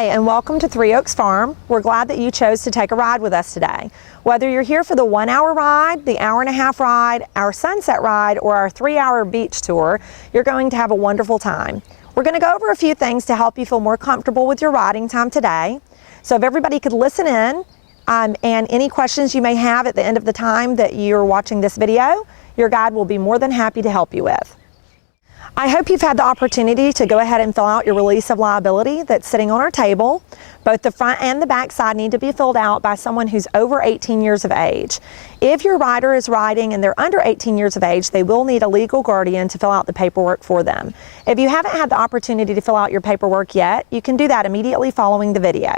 Hi, and welcome to Three Oaks Farm. We're glad that you chose to take a ride with us today. Whether you're here for the 1 hour ride, the hour-and-a-half ride, our sunset ride, or our 3-hour beach tour, you're going to have a wonderful time. We're going to go over a few things to help you feel more comfortable with your riding time today. So if everybody could listen in, and any questions you may have at the end of the time that you're watching this video, your guide will be more than happy to help you with. I hope you've had the opportunity to go ahead and fill out your release of liability that's sitting on our table. Both the front and the back side need to be filled out by someone who's over 18 years of age. If your rider is riding and they're under 18 years of age, they will need a legal guardian to fill out the paperwork for them. If you haven't had the opportunity to fill out your paperwork yet, you can do that immediately following the video.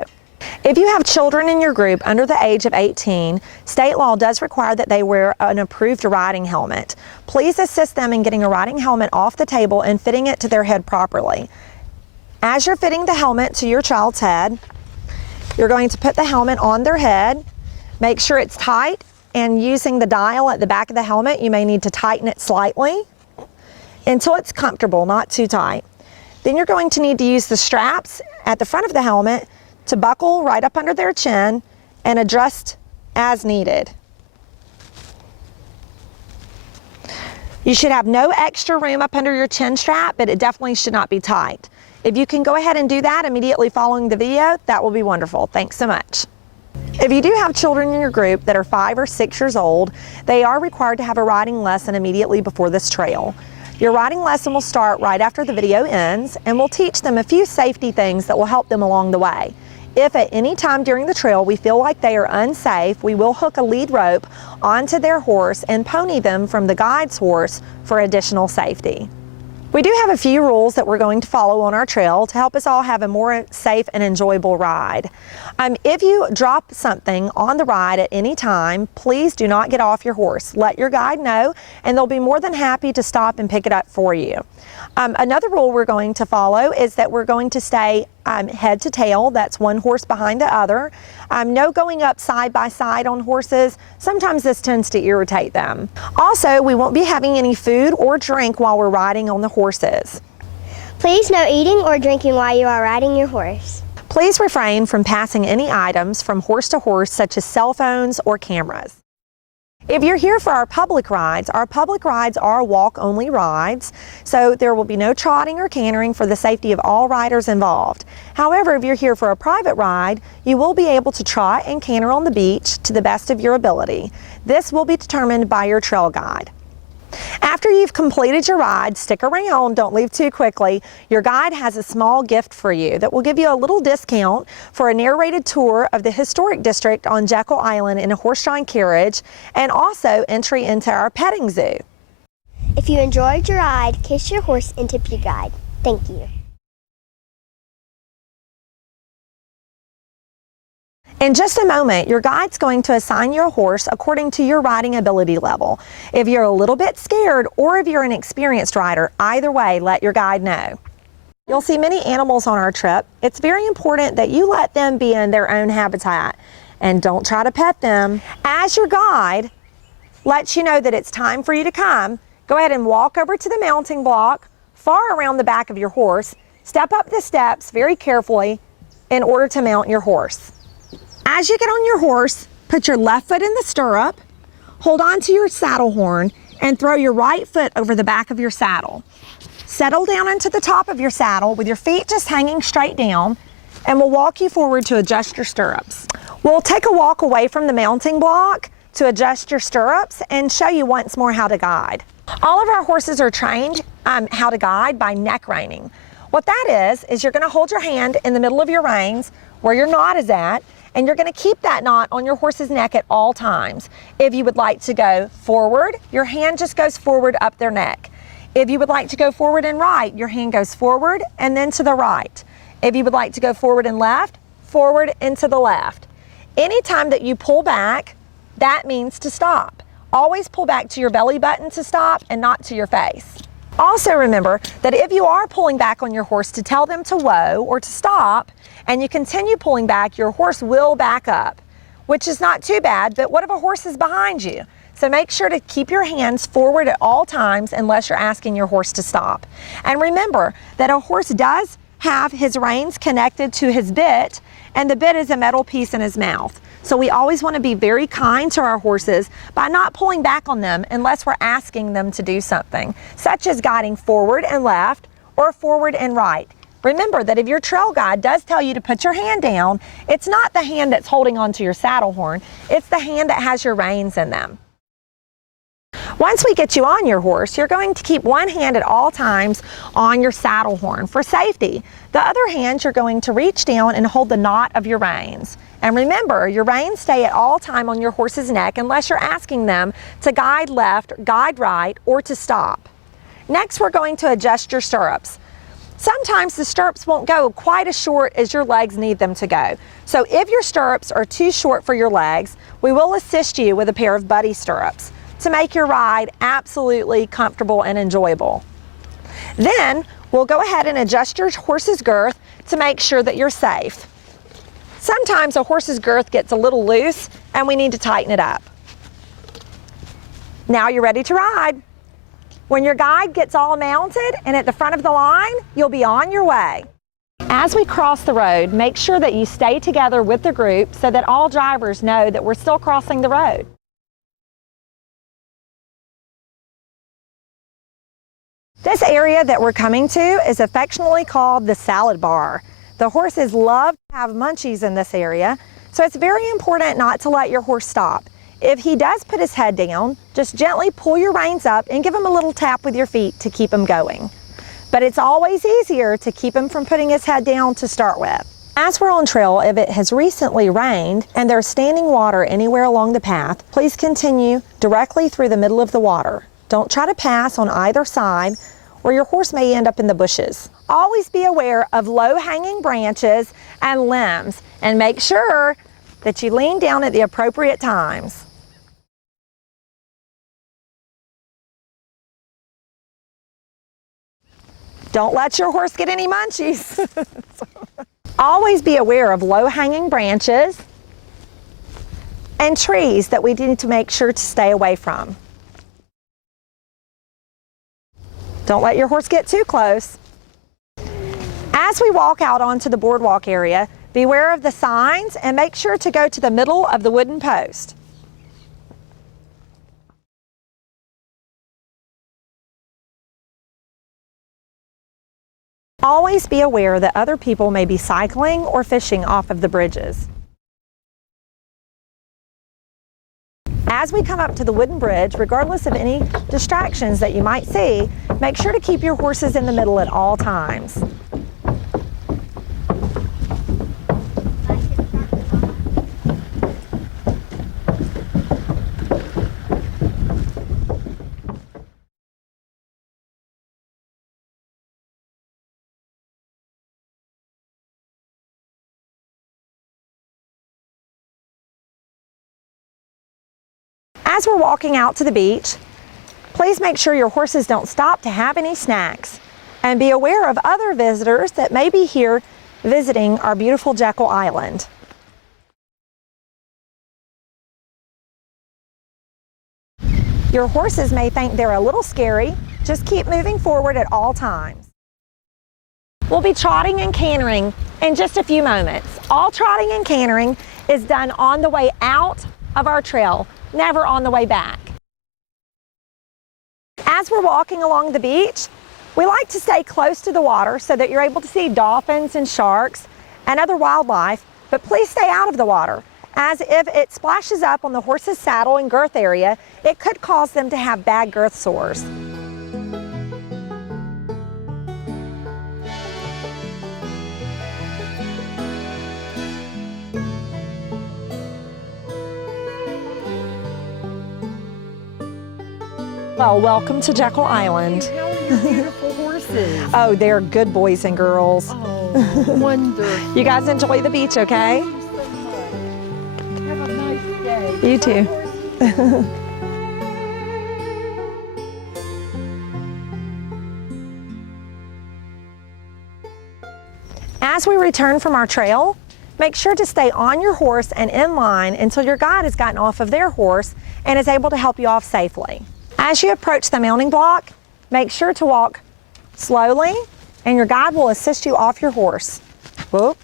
If you have children in your group under the age of 18, state law does require that they wear an approved riding helmet. Please assist them in getting a riding helmet off the table and fitting it to their head properly. As you're fitting the helmet to your child's head, you're going to put the helmet on their head. Make sure it's tight, and using the dial at the back of the helmet, you may need to tighten it slightly until it's comfortable, not too tight. Then you're going to need to use the straps at the front of the helmet to buckle right up under their chin and adjust as needed. You should have no extra room up under your chin strap, but it definitely should not be tight. If you can go ahead and do that immediately following the video, that will be wonderful. Thanks so much. If you do have children in your group that are 5 or 6 years old, they are required to have a riding lesson immediately before this trail. Your riding lesson will start right after the video ends, and we'll teach them a few safety things that will help them along the way. If at any time during the trail we feel like they are unsafe, we will hook a lead rope onto their horse and pony them from the guide's horse for additional safety. We do have a few rules that we're going to follow on our trail to help us all have a more safe and enjoyable ride. If you drop something on the ride at any time, please do not get off your horse. Let your guide know, and they'll be more than happy to stop and pick it up for you. Another rule we're going to follow is that we're going to stay head to tail. That's one horse behind the other. No going up side by side on horses. Sometimes this tends to irritate them. Also, we won't be having any food or drink while we're riding on the horses. Please no eating or drinking while you are riding your horse. Please refrain from passing any items from horse to horse, such as cell phones or cameras. If you're here for our public rides are walk-only rides, so there will be no trotting or cantering for the safety of all riders involved. However, if you're here for a private ride, you will be able to trot and canter on the beach to the best of your ability. This will be determined by your trail guide. After you've completed your ride, stick around, don't leave too quickly. Your guide has a small gift for you that will give you a little discount for a narrated tour of the historic district on Jekyll Island in a horse-drawn carriage, and also entry into our petting zoo. If you enjoyed your ride, kiss your horse and tip your guide. Thank you. In just a moment, your guide's going to assign your horse according to your riding ability level. If you're a little bit scared or if you're an experienced rider, either way, let your guide know. You'll see many animals on our trip. It's very important that you let them be in their own habitat and don't try to pet them. As your guide lets you know that it's time for you to come, go ahead and walk over to the mounting block far around the back of your horse. Step up the steps very carefully in order to mount your horse. As you get on your horse, put your left foot in the stirrup, hold on to your saddle horn, and throw your right foot over the back of your saddle. Settle down into the top of your saddle with your feet just hanging straight down, and we'll walk you forward to adjust your stirrups. We'll take a walk away from the mounting block to adjust your stirrups and show you once more how to guide. All of our horses are trained how to guide by neck reining. What that is you're going to hold your hand in the middle of your reins where your knot is at, and you're going to keep that knot on your horse's neck at all times. If you would like to go forward, your hand just goes forward up their neck. If you would like to go forward and right, your hand goes forward and then to the right. If you would like to go forward and left, forward and to the left. Anytime that you pull back, that means to stop. Always pull back to your belly button to stop and not to your face. Also remember that if you are pulling back on your horse to tell them to whoa or to stop, and you continue pulling back, your horse will back up, which is not too bad, but what if a horse is behind you? So make sure to keep your hands forward at all times unless you're asking your horse to stop. And remember that a horse does have his reins connected to his bit, and the bit is a metal piece in his mouth. So we always want to be very kind to our horses by not pulling back on them unless we're asking them to do something, such as guiding forward and left or forward and right. Remember that if your trail guide does tell you to put your hand down, it's not the hand that's holding onto your saddle horn, it's the hand that has your reins in them. Once we get you on your horse, you're going to keep one hand at all times on your saddle horn for safety. The other hand, you're going to reach down and hold the knot of your reins. And remember, your reins stay at all time on your horse's neck unless you're asking them to guide left, guide right, or to stop. Next, we're going to adjust your stirrups. Sometimes the stirrups won't go quite as short as your legs need them to go. So if your stirrups are too short for your legs, we will assist you with a pair of buddy stirrups to make your ride absolutely comfortable and enjoyable. Then we'll go ahead and adjust your horse's girth to make sure that you're safe. Sometimes a horse's girth gets a little loose and we need to tighten it up. Now you're ready to ride. When your guide gets all mounted and at the front of the line, you'll be on your way. As we cross the road, make sure that you stay together with the group so that all drivers know that we're still crossing the road. This area that we're coming to is affectionately called the salad bar. The horses love to have munchies in this area, so it's very important not to let your horse stop. If he does put his head down, just gently pull your reins up and give him a little tap with your feet to keep him going. But it's always easier to keep him from putting his head down to start with. As we're on trail, if it has recently rained and there's standing water anywhere along the path, please continue directly through the middle of the water. Don't try to pass on either side or your horse may end up in the bushes. Always be aware of low-hanging branches and limbs and make sure that you lean down at the appropriate times. Don't let your horse get any munchies. Always be aware of low-hanging branches and trees that we need to make sure to stay away from. Don't let your horse get too close. As we walk out onto the boardwalk area, beware of the signs and make sure to go to the middle of the wooden post. Always be aware that other people may be cycling or fishing off of the bridges. As we come up to the wooden bridge, regardless of any distractions that you might see, make sure to keep your horses in the middle at all times. As we're walking out to the beach, please make sure your horses don't stop to have any snacks, and be aware of other visitors that may be here visiting our beautiful Jekyll Island. Your horses may think they're a little scary. Just keep moving forward at all times. We'll be trotting and cantering in just a few moments. All trotting and cantering is done on the way out of our trail, never on the way back. As we're walking along the beach, we like to stay close to the water so that you're able to see dolphins and sharks and other wildlife, but please stay out of the water, as if it splashes up on the horse's saddle and girth area, it could cause them to have bad girth sores. Well, welcome to Jekyll Island. How are your beautiful horses? Oh, they're good boys and girls. Oh, wonderful. You guys enjoy the beach, okay? Thank you so much. Have a nice day. You too. As we return from our trail, make sure to stay on your horse and in line until your guide has gotten off of their horse and is able to help you off safely. As you approach the mounting block, make sure to walk slowly and your guide will assist you off your horse. Whoop.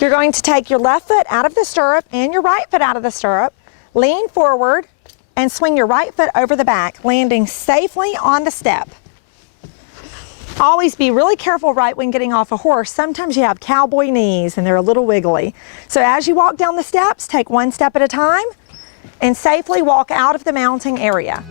You're going to take your left foot out of the stirrup and your right foot out of the stirrup, lean forward, and swing your right foot over the back, landing safely on the step. Always be really careful right when getting off a horse. Sometimes you have cowboy knees and they're a little wiggly. So as you walk down the steps, take one step at a time and safely walk out of the mounting area.